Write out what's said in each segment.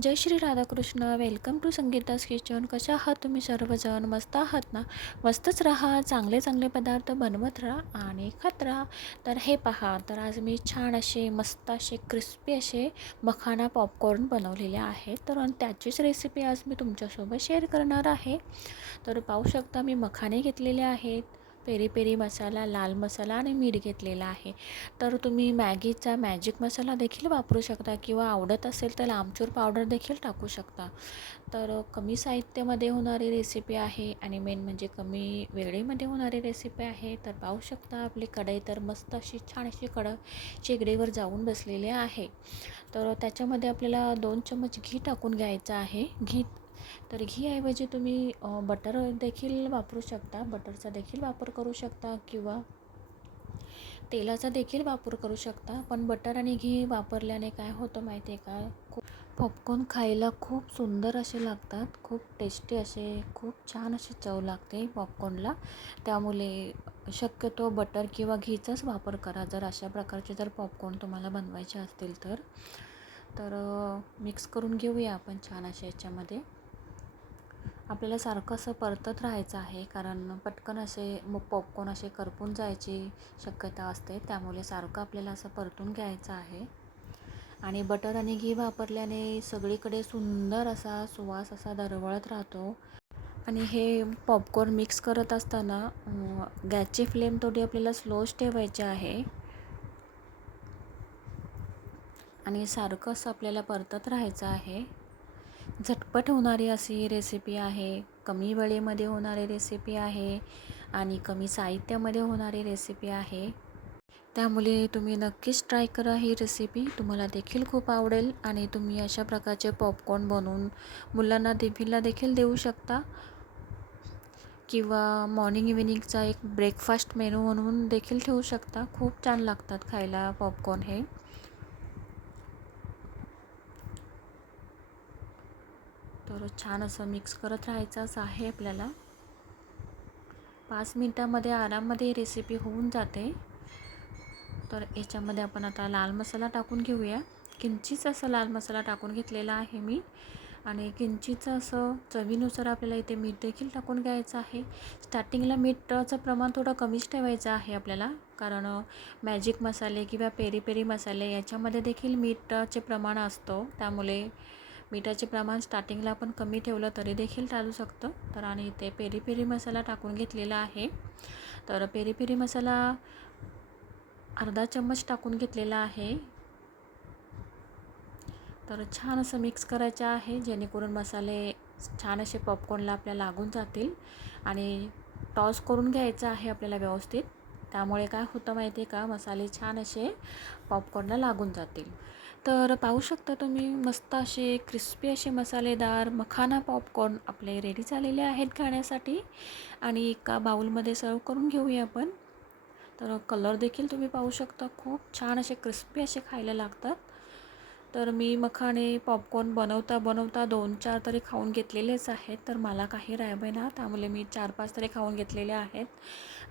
Jai Shri Radhakrishna. Welcome to Sangeeta's kitchen. कशा आहात तुम्ही सर्वजण? मस्त आहात ना? मस्तच राहा, चांगले चांगले पदार्थ बनवत राहा आणि खात राहा. तर हे पहा, तर आज मी छान असे मस्त असे क्रिस्पी असे मखाना पॉपकॉर्न बनवलेले आहेत. तर आणि त्याचीच रेसिपी आज मी तुमच्यासोबत शेअर करणार आहे. तर पाहू शकता मी मखाने घेतलेले आहेत, पेरी पेरी मसाला, लाल मसाला आणि मीठ घेतलेला आहे. तर तुम्ही मॅगीचा मॅजिक मसाला देखील वापरू शकता किंवा आवडत असेल तर आमचूर पावडर देखील टाकू शकता. तर कमी साहित्यामध्ये होणारी रेसिपी आहे आणि मेन म्हणजे कमी वेळेमध्ये होणारी रेसिपी आहे. तर पाहू शकता आपली कढई तर मस्त अशी छान अशी शेगडीवर जाऊन बसलेली आहे. तर त्याच्यामध्ये आपल्याला 2 चम्मच घी टाकून घ्यायचं आहे. तर घीऐवजी तुम्ही बटर देखील वापरू शकता. बटरचा देखील वापर करू शकता किंवा तेलाचा देखील वापर करू शकता. पण बटर आणि घी वापरल्याने काय होतं माहिती आहे का, खूप पॉपकॉर्न खायला खूप सुंदर असे लागतात, खूप टेस्टी असे, खूप छान अशी चव लागते पॉपकॉर्नला. त्यामुळे शक्यतो बटर किंवा घीचाच वापर करा जर अशा प्रकारचे जर पॉपकॉर्न तुम्हाला बनवायचे असतील तर. मिक्स करून घेऊया आपण छान असे याच्यामध्ये. आपल्याला सारखं असं परतत राहायचं आहे, कारण पटकन असे मग पॉपकॉर्न असे करपून जायची शक्यता असते. त्यामुळे सारखं आपल्याला असं परतून घ्यायचं आहे. आणि बटर आणि घी वापरल्याने सगळीकडे सुंदर असा सुवास असा दरवळत राहतो. आणि हे पॉपकॉर्न मिक्स करत असताना गॅसची फ्लेम थोडी आपल्याला स्लोच ठेवायची आहे आणि सारखं असं आपल्याला परतत राहायचं आहे. झटपट होणारी अशी रेसिपी आहे, कमी वेळेमध्ये होणारी रेसिपी आहे आणि कमी साहित्यामध्ये होणारी रेसिपी आहे. त्यामुळे तुम्ही नक्कीच ट्राय करा ही रेसिपी. तुम्हाला देखील खूप आवडेल आणि तुम्ही अशा प्रकारचे पॉपकॉर्न बनवून मुलांना टिफिनला देखील देऊ शकता किंवा मॉर्निंग इव्हिनिंगचा एक ब्रेकफास्ट मेनू म्हणून देखील ठेवू शकता. खूप छान लागतात खायला पॉपकॉर्न हे. तर छान असं मिक्स करत राहायचंच आहे आपल्याला. 5 मिनटामध्ये आरामामध्ये ही रेसिपी होऊन जाते. तर याच्यामध्ये आपण आता लाल मसाला टाकून घेऊया. किंचित असं लाल मसाला टाकून घेतलेला आहे मी आणि किंचित असं चवीनुसार आपल्याला इथे मीठ देखील टाकून घ्यायचं आहे. स्टार्टिंगला मीठाचं प्रमाण थोडं कमीच ठेवायचं आहे आपल्याला, कारण मॅजिक मसाले किंवा पेरी पेरी मसाले याच्यामध्ये देखील मीठाचे प्रमाण असतो. त्यामुळे मीठाचे प्रमाण स्टार्टिंगला आपण कमी ठेवलं तरी देखील चालू शकतं. तर आणि इथे पेरी पेरी मसाला टाकून घेतलेला आहे. तर पेरी पेरी मसाला अर्धा चम्मच टाकून घेतलेला आहे. तर छान असं मिक्स करायचं आहे, जेणेकरून मसाले छान असे पॉपकॉर्नला आपल्या लागून जातील आणि टॉस करून घ्यायचं आहे आपल्याला व्यवस्थित. त्यामुळे काय होतं माहिती आहे का, मसाले छान असे पॉपकॉर्नला लागून जातील. तर पाहू शकता तुम्ही मस्त असे क्रिस्पी असे मसालेदार मखाना पॉपकॉर्न आपले रेडी झालेले आहेत खाण्यासाठी. आणि एका बाउलमध्ये सर्व करून घेऊया आपण. तर कलर देखील तुम्ही पाहू शकता, खूप छान असे क्रिस्पी असे खायला लागतात. तर मी मखाने पॉपकॉर्न बनवता बनवता 2-4 तरी खाऊन घेतलेलेच आहेत. तर मला काही राहिना, त्यामुळे मी 4-5 तरी खाऊन घेतलेले आहेत.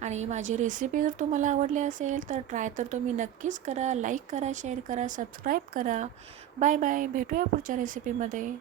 आणि माझी रेसिपी जर तुम्हाला आवडली असेल तर ट्राय तर तुम्ही नक्कीच करा. लाईक करा, शेअर करा, सबस्क्राईब करा. Bye bye. भेटूया पुढच्या रेसिपीमध्ये.